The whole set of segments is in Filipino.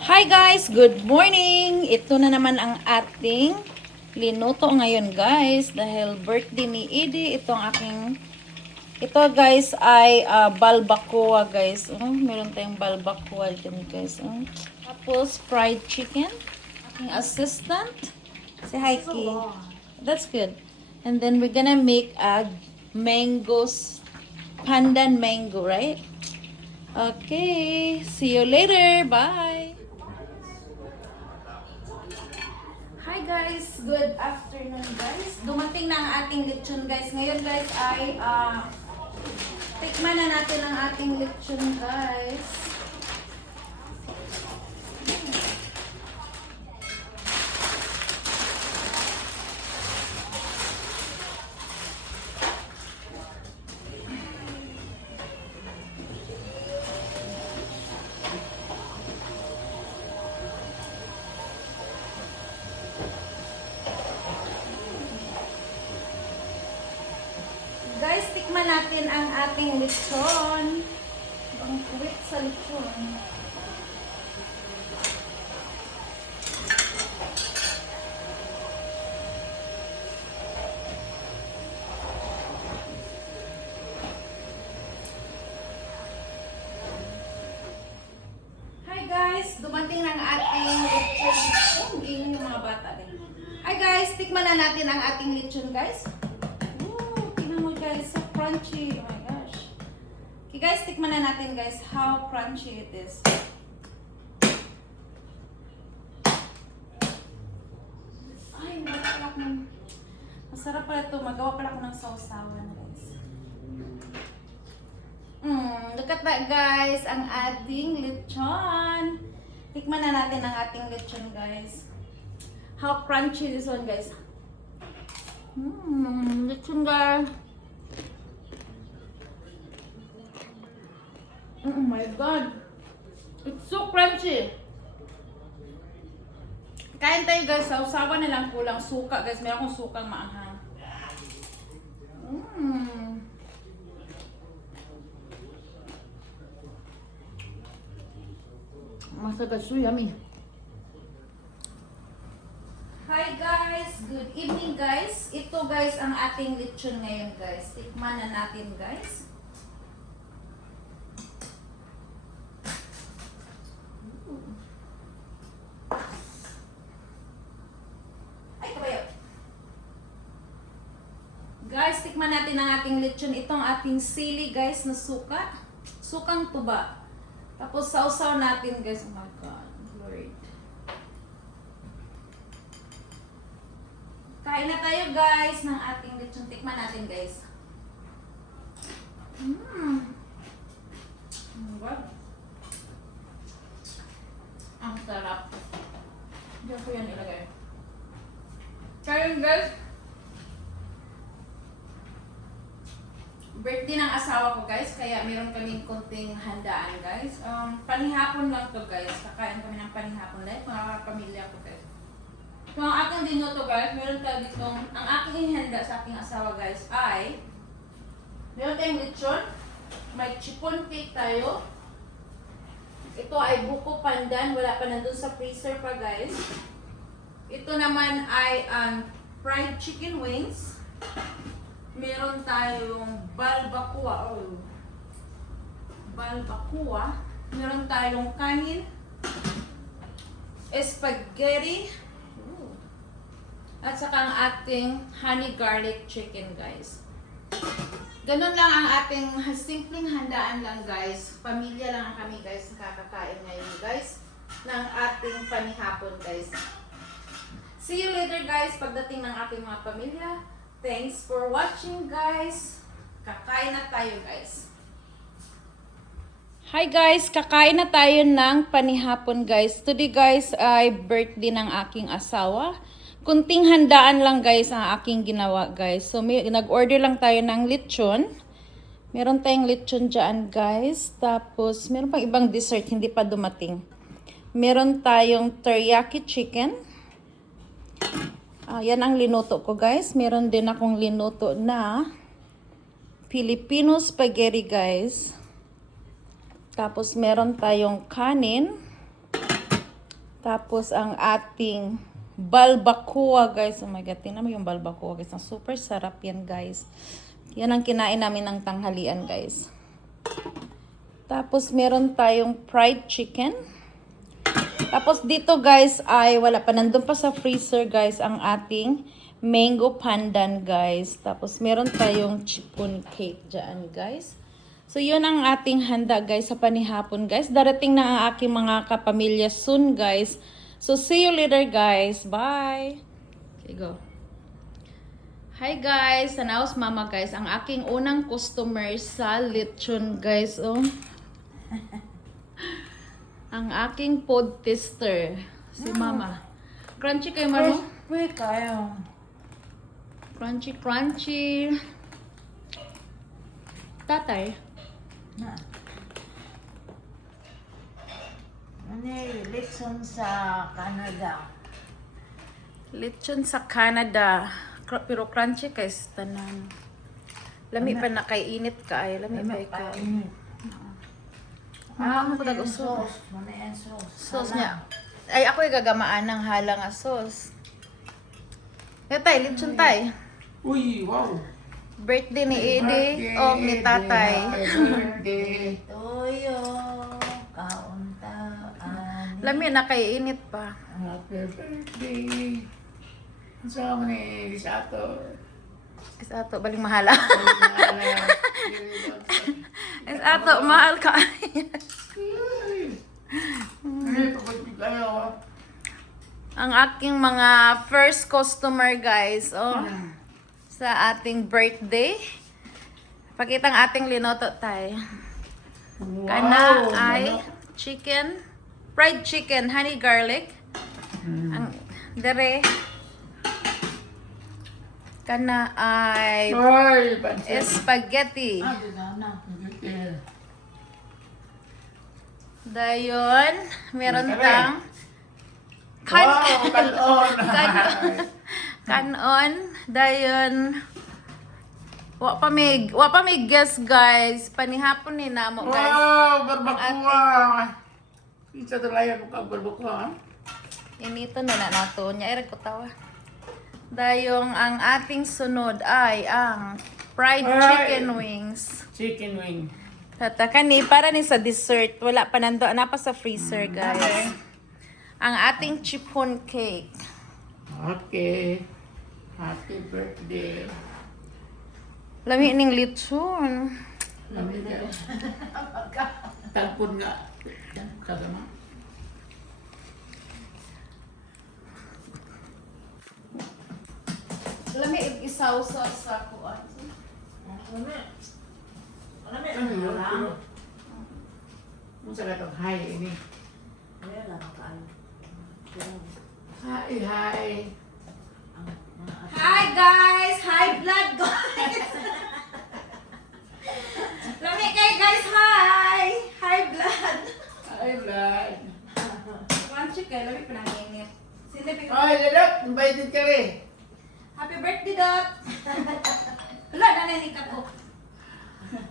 Hi guys! Good morning! Ito na naman ang ating linuto ngayon guys. Dahil birthday ni Edie, ito guys ay balbacoa guys. Meron tayong balbacoa din guys. Tapos fried chicken. Aking assistant. Si Heike. That's good. And then we're gonna make a pandan mango, right? Okay. See you later. Bye! Hi guys! Good afternoon guys! Dumating na ang ating lechon guys. Ngayon guys ay tikman na natin ang ating lechon guys. Guys, tikman natin ang ating lechon. Ang kuwit sa lechon. Hi guys, dumating na ang ating lechon. Ginyo yung mga bata din. Hi guys, tikman na natin ang ating lechon guys. Guys, so crunchy. Oh my gosh. Okay guys, tikman na natin guys how crunchy it is. Ay, masarap pala ito. Magawa pala ako ng sausawan guys. Look at that guys, ang ating lechon. Tikman na natin ang ating lechon guys. How crunchy this one guys. Lechon guys. Oh my god. It's so crunchy. Kain tayo guys. Sausawan na lang kulang suka guys. Meron akong sukang maanghang. Masarap, so yummy. Hi guys. Good evening guys. Ito guys ang ating lechon ngayon guys. Tikman na natin guys. Guys, tikman natin ang ating lechon. Itong ating sili guys na suka. Sukang tuba. Tapos sausaw natin guys. Oh my God. Lord. Kain na tayo guys ng ating lechon. Tikman natin guys. What? Ang sarap. Diyan ko yan ilagay. Kain guys. Birthday ng asawa ko guys, kaya meron kaming konting handaan guys. Panihapon lang to guys. Kakain kami ng panihapon like mga pamilya ko guys. So ang aking dinuto guys, meron tayo ditong, ang aking ihanda sa aking asawa guys ay meron tayong lechon, may chicken cake tayo. Ito ay buko pandan, wala pa nandun sa freezer pa guys. Ito naman ay fried chicken wings. Meron tayong balbacoa. Balbacoa. Meron tayong kanin. Spaghetti. At saka ang ating honey garlic chicken guys. Ganun lang ang ating simpleng handaan lang guys. Pamilya lang kami guys. Nakakakain ngayon guys. Ng ating panihapon guys. See you later guys pagdating ng ating mga pamilya. Thanks for watching guys. Kakain na tayo guys. Hi guys, kakain na tayo ng panihapon guys. Today guys ay birthday ng aking asawa. Kunting handaan lang guys ang aking ginawa guys. So nag-order lang tayo ng lechon. Meron tayong lechon dyan guys. Tapos meron pang ibang dessert hindi pa dumating. Meron tayong teriyaki chicken. Yan ang linuto ko guys. Meron din akong linuto na Filipino spaghetti guys. Tapos meron tayong kanin. Tapos ang ating balbacoa, guys. Oh my God, tingnan mo yung balbacoa, guys. Ang super sarap yan, guys. Yan ang kinain namin ng tanghalian, guys. Tapos meron tayong fried chicken. Tapos dito, guys, ay wala pa. Nandun pa sa freezer, guys, ang ating mango pandan, guys. Tapos meron tayong chiffon cake dyan, guys. So, yun ang ating handa, guys, sa panihapon, guys. Darating na ang aking mga kapamilya soon, guys. So, see you later, guys. Bye! Okay, go. Hi, guys. Sanaos mama, guys. Ang aking unang customer sa lechon, guys. Oh. Ang aking pod tester. Si mama. Crunchy kayo, mama? Wait kayo. Crunchy, crunchy. Tatay. Na. Ano lechon sa Canada? Lechon sa Canada. Pero crunchy kay tanan. Lami pa na kay init ka ay. Lami pa ikaw. Ano ko dag sauce? Ano yan sauce? Sauce niya. Ay ako gagamaan ng halang nga sauce. Tay, lechon tay. Uy, wow! Birthday ni Ede o ni tatay. Birthday! Toyo. Kauntaan. Lami na kay init pa. Happy birthday! Ang sama ni Lisato. Is ato baling mahala. Is ato mahal ka. Ang aking mga first customer, guys. Oh. Sa ating birthday. Pakita ang ating linoto tayo. Kana ay chicken, fried chicken, honey garlic. Ang dere. Kana ay Ay, pansin. spaghetti. Ah, gana. Dayon, meron Kare. tang Wow, kanon! kanon. Dayon, wa pa may guess, guys. Panihapon ni namo, guys. Wow, barbacoa! Isa talayan mo ka barbacoa. Inito na nato niya ay ko tawa. Dayong ang ating sunod ay ang fried Ay. chicken wings. Chicken wing. Tataka ni para ni sa dessert. Wala pa nando na pa sa freezer, guys. Ang ating chiffon cake. Okay. Happy birthday. Lami ning lechon. Lami ka. Tagpon nga. Kasama. Lami isaw-saw sa kuan. Ano Ano yun? Pero, kung sa gatong hi, ini. Wala lang kaan. Hi, hi. Hi guys! High blood guys! Lami kay guys, hi! High blood! Hi, vlog. Crunchy kay lami pinanginit. Sinabi ko, Ay, Ladot, invited ka rin. happy birthday, Dot! Wala, nananig ako.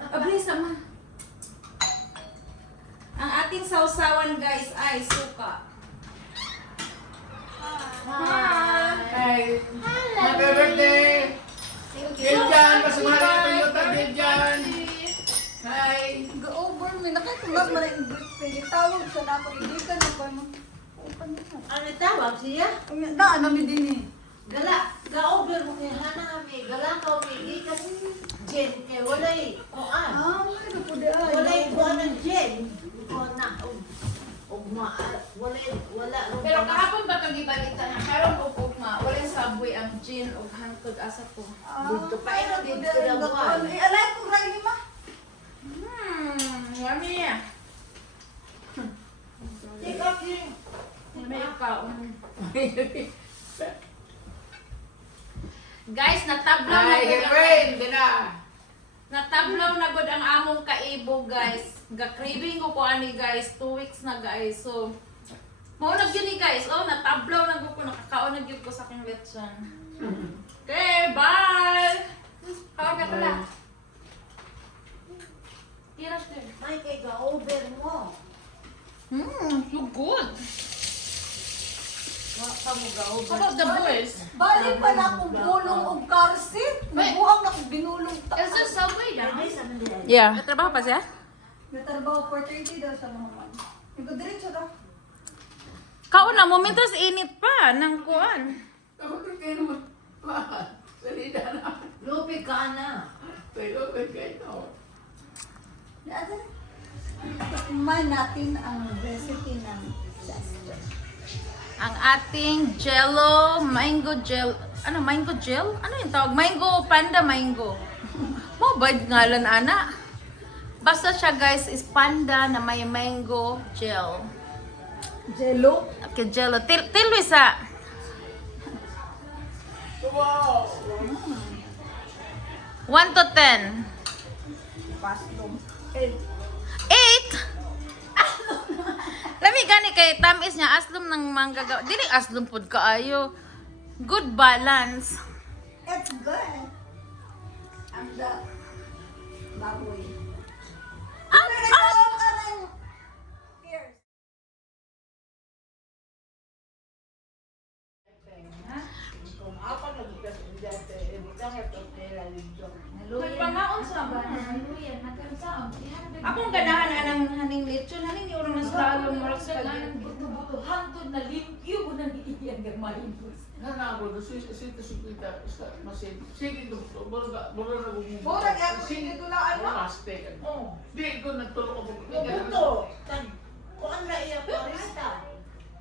Abli sama. Ang ating sausawan, guys, ay suka. Hi! Hi. Happy birthday. Giljan, masumali na Toyota, Giljan. Hi. Go-over mo, nakatulas mo na yung birthday. Tawag sa dapat, hindi ka na pa mo. Ano tawag siya? Daan namin din eh. Gala, ga-over mo kay Hana kami. Gala ka umihi kasi Jen kay walay kuan. Ay, napude ay. Walay kuan ng Jen. Kuan na wala Pero kahapon ba itong ibalita na karon o ugma, walang saboy ang gin o hangtod asa po. Dito pa ito, dito napude na ay. buwan. Ay, alay ko rin ni ma. Yummy yan. Take off yung Yummy ikaw. Guys, natablaw na Hi, gud ang friend. Dina. natablaw na gud ang among kaibo, guys. Ga-craving ko ani, guys. 2 weeks na, guys. So, maunag yun ni guys. Oh, natablaw na gud ko. Nakakaon na gud ko sa aking lechon. Okay, bye! Kaon ka pala. Hirap din. may kay ga-over mo. So good. ga-over. How about the boys? Balik pa na akong gulong og car seat. Nabuhang na akong binulong ta. Is there subway down? Ay, sa Manila. Yeah. Natrabaho pa siya? Natrabaho for 30 daw sa mga man. Ikaw diretso daw. Kauna mo, mintas init pa ng kuan. Ako ito kayo naman. Salida na. Lupi ka na. Pero kayo. Tikman natin ang recipe ng Chester. Ang ating jello, mango gel. Ano, mango gel? Ano yung tawag? Mango, panda mango. Mabad ngalan, ana. Basta siya guys is panda na may mango gel. Jello. Okay, jello. Luisa. Wow! 1 to 10. Paslom. 8? Lami gani kay tamis niya aslom ng manggagawa. Dili aslom pud kaayo. Good balance. It's good. Ang da. Baboy. Here. Kung apa na bukas dito, butang ito pera dito. Pamaon sa ba? Akong ganahan anang haning lechon, haning ni urang nas lalong marak sa spaghetti. Hantod na limpyo mo na iiyan gamahin ko. Nanabo, sito kita masin. Sige to, boro na gumo. Mura niya ako tinutulaan mo. Paste ka. Oh. Di ko nagtulog ko. Buto. Kung ano iya parista.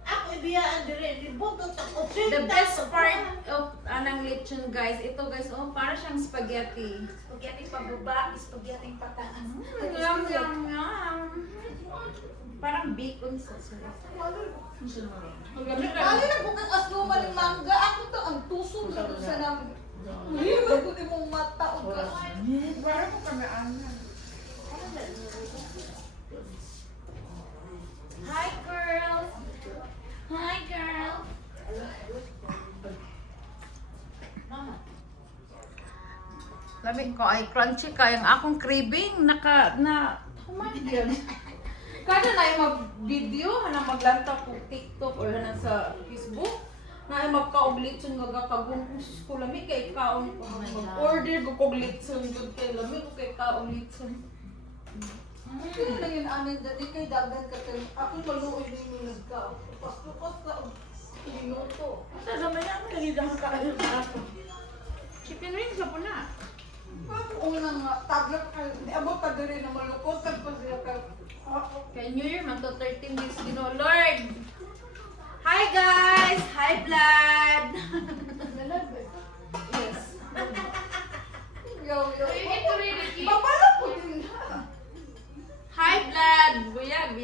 Ako ibiyaan dire, di buto ta ko. The best part of anang lechon guys, ito guys, oh, para siyang spaghetti. Spaghetti pababa, spaghetti pataas. Yum, yum, yum. Parang bacon sauce. Ano na bukang asluman ng mangga? Ako to ang tuso na doon sa namin. Bago di mong mata o ka. Parang ko kami anan. Hi girl. Hi girl. Mama. Lamig ko ay crunchy kayang akong craving na humagiyan. Kada na yung mag-video, na maglanta ko TikTok or na sa Facebook, na ay magka-oblitson nga kagong ko lamig kay kaon ko. Mag-order ko kog litson gud kay lamig ko kay kaon litson. Kaya lang yun amin dati kay dagat ka kayo. Ako maluoy na yung nagka. Pas-pas ka. Minuto. Asa naman yan, nalidahan ka kayo sa ako. Chicken wings na po na. Ako unang tablet kayo. Abot pa din na malukot. Tapos siya ka. Kay New Year, man to 13 days, Gino. Lord! Hi guys! Hi blood! Yes. Yo. Babala po din ha. Hi blood! Buyag.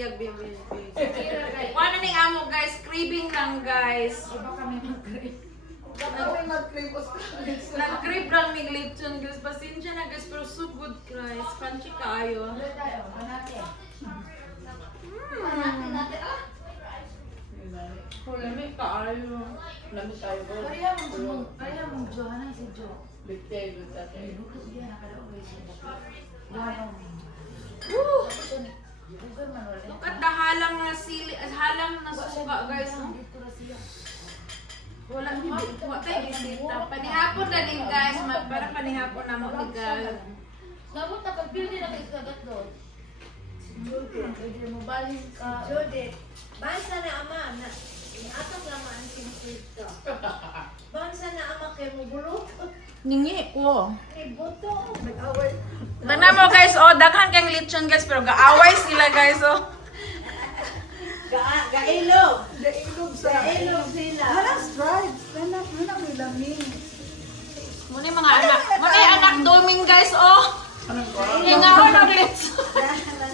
Ano ning amo guys? Craving lang guys. Iba kami mag-crave. Kami mag-crave us. Nag-crave lang mig lechon guys. Pasensya na guys, pero so good guys. Crunchy kaayo. Lamig kaayo. Lamig tayo ko. Kaya mong Johanna si Jo. Bitay, bitay. Bukas dia nakadaog kay si Johanna. Woo! Bukan man wala. Look at the halang na sili, halang na suka guys. Oh. Dito ra siya. Wala tayo bisita. Panihapon na din guys. Para panihapon na mo tigal. Nabot na pagpili na kay kagat doon. Pwede mo balhin ka. Judith, bansa na ama na atong laman sinisita. Bansa na ama kay mo bulok. Ningi ko. Ni boto. Nag-away. Tignan mo guys, oh, daghan kang lechon guys, pero gaaway sila guys, oh. Gailog. Gailog sa. Gailog sila. Halang stripes. Halang may lamin. Muna yung mga anak, muna yung anak doming guys, oh. Anong ko? Hingahon ng lechon.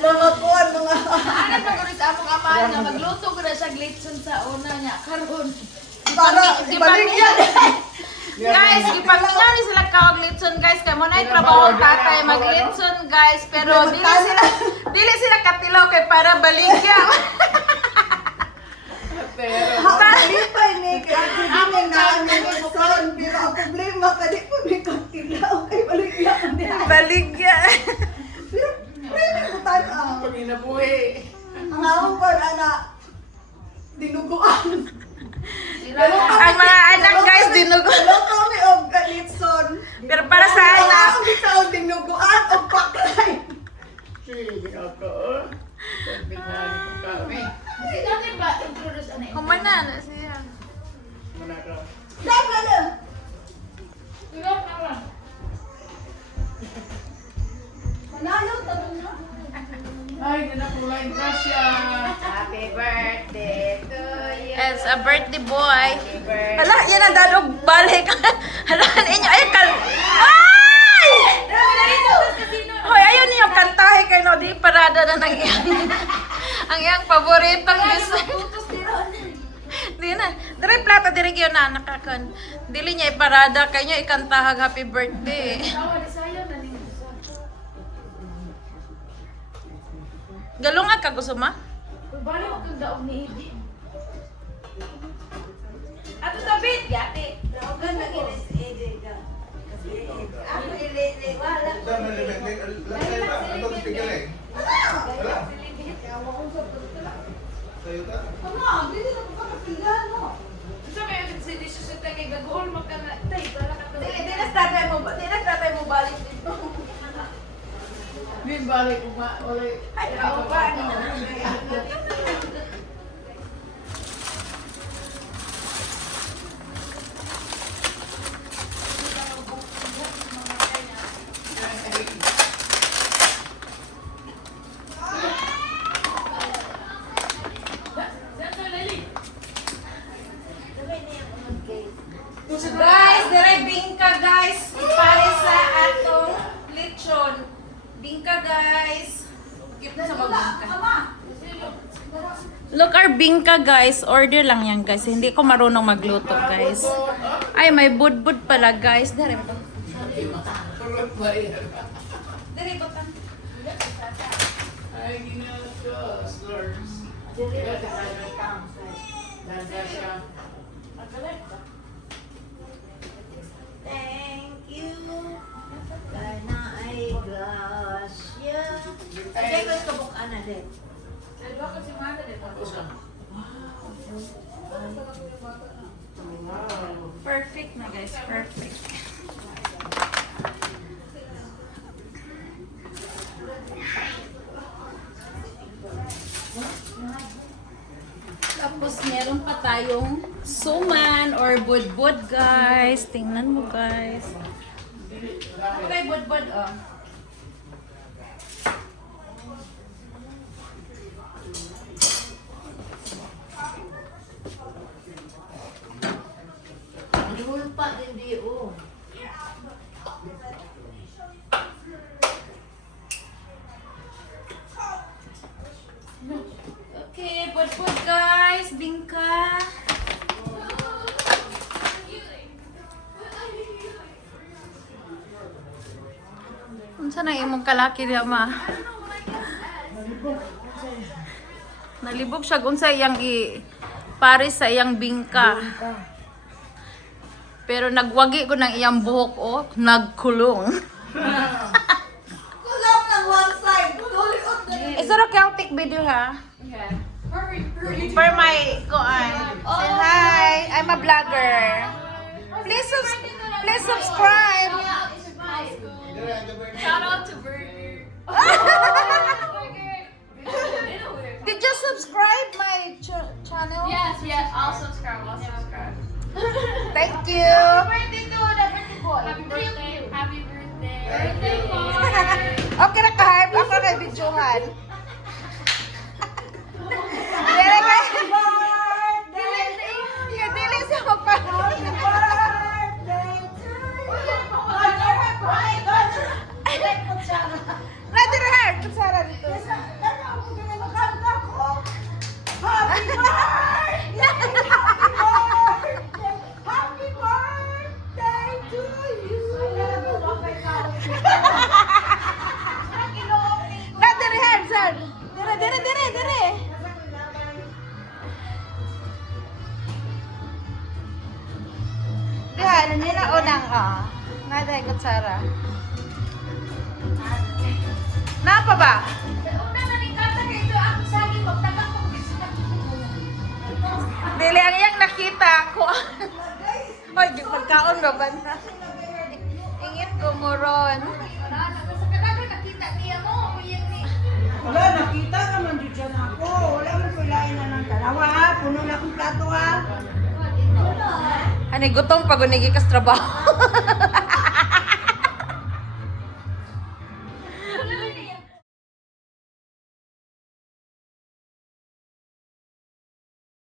Mga kuwan, mga... Ano pa ko rin sa among amahan nga, magluto ko na siya lechon sa una niya. Karon. Para ibaligyan. Guys, gipangyan ni sila kawag lechon guys, kay mo na trabaho ang tatay mag-lechon guys, pero dili sila katilaw kay para baligya. Halipay ni kaya hindi na namin son. Pero ang problema ka di po may katilaw kay baligyan niya. Baligya. Pero pwede ko tayo Pag inabuhi. ang awang pa na dinuguan. Ang mga anak guys, dinugo. Luto mi og litson. Pero para sa anak, Ang bitaw dinuguan og paklay. Sige, ginoo. Pagbitan ko kami. Kasi dati ba introduce ano? kumana na siya. Muna ka. Dama na. Ikaw na lang. Manalo tanong na. Ay, ganakulay grasya. Happy birthday to you. As a birthday boy. Hala, yan ang dadog balik. Hala, inyo. Ay, Ay! Dami na rin sa casino. Hoy, ayaw niyo kantahe kay no. Di parada na ng iyang. Ang iyang paboritong dessert. Tutos ni Ron. Di na. Dire plata dire gyud na nakakon. Dili niya iparada kay niyo ikantahag happy birthday. Tawa ni sayo na ning. Galunga ka gusto ma? Uy, bali mo kang daog ni Edi. Ato sa bit, yate. Daogan na ginis ede ka. Ako ile wala. Ama, dili na ko kapilian mo. Sa may si Disyo sa tagay gagol makana. Tay, para ka to. Di na tatay mo balik dito. Bin balik ko ma. Olay. Ay, ako pa ano. Guys, dire bingka guys. Para sa atong lechon. Bingka guys. Kita sa bingka. Look our bingka guys. Order lang yan guys. Hindi ko marunong magluto guys. Ay, may budbud pala guys. Dire ba? Turot ba yan? Dire ba ta? Ay, ginoo ko. Slurs. Ganda siya. Thank you. Kana ay grasya. Ay, ko kabuk ana din. Dalawa ka si Mata dito. Tapos ka. Wow. Perfect na guys. Perfect. Tapos meron pa tayong suman or budbud guys. Tingnan mo guys. Ito tayo budbud oh. Hulpa din di o. Okay, budbud guys. Bingka. Unsa na imong kalaki diha ma? Nalibog siya unsa iyang pares sa iyang bingka. Pero nagwagi ko ng iyang buhok oh, nagkulong. Kulong lang one side. Tuliot na. Is that a chaotic video ha? Yeah. Hurry, hurry. For my koan. Say hi, I'm a vlogger. Please subscribe. Shout out to Burger. Did you subscribe my channel? Yes, yes, I'll subscribe. Thank you. Birthday to the birthday boy. Happy birthday. Happy birthday. Birthday boy. Okay na ka-hype. Ako na videohan. Dili ka. Dili sa magpa. Natin na hype. Kutsara dito. Natin na hype, sir. Dire. Diyan, nila unang Natin kutsara. Napa ba? Una na ni kata kay ito ang saging magtakang pag Di Dili ang iyang nakita ko. Hoy, di pagkaon ba ba na? Ingit ko mo ron. Sa kadagay nakita niya mo, kuya ni. Wala, nakita naman dyan siya na ako. Wala mo kailain na ng dalawa ha. Puno na akong plato ha. Ano, gutom pag unigi kas trabaho.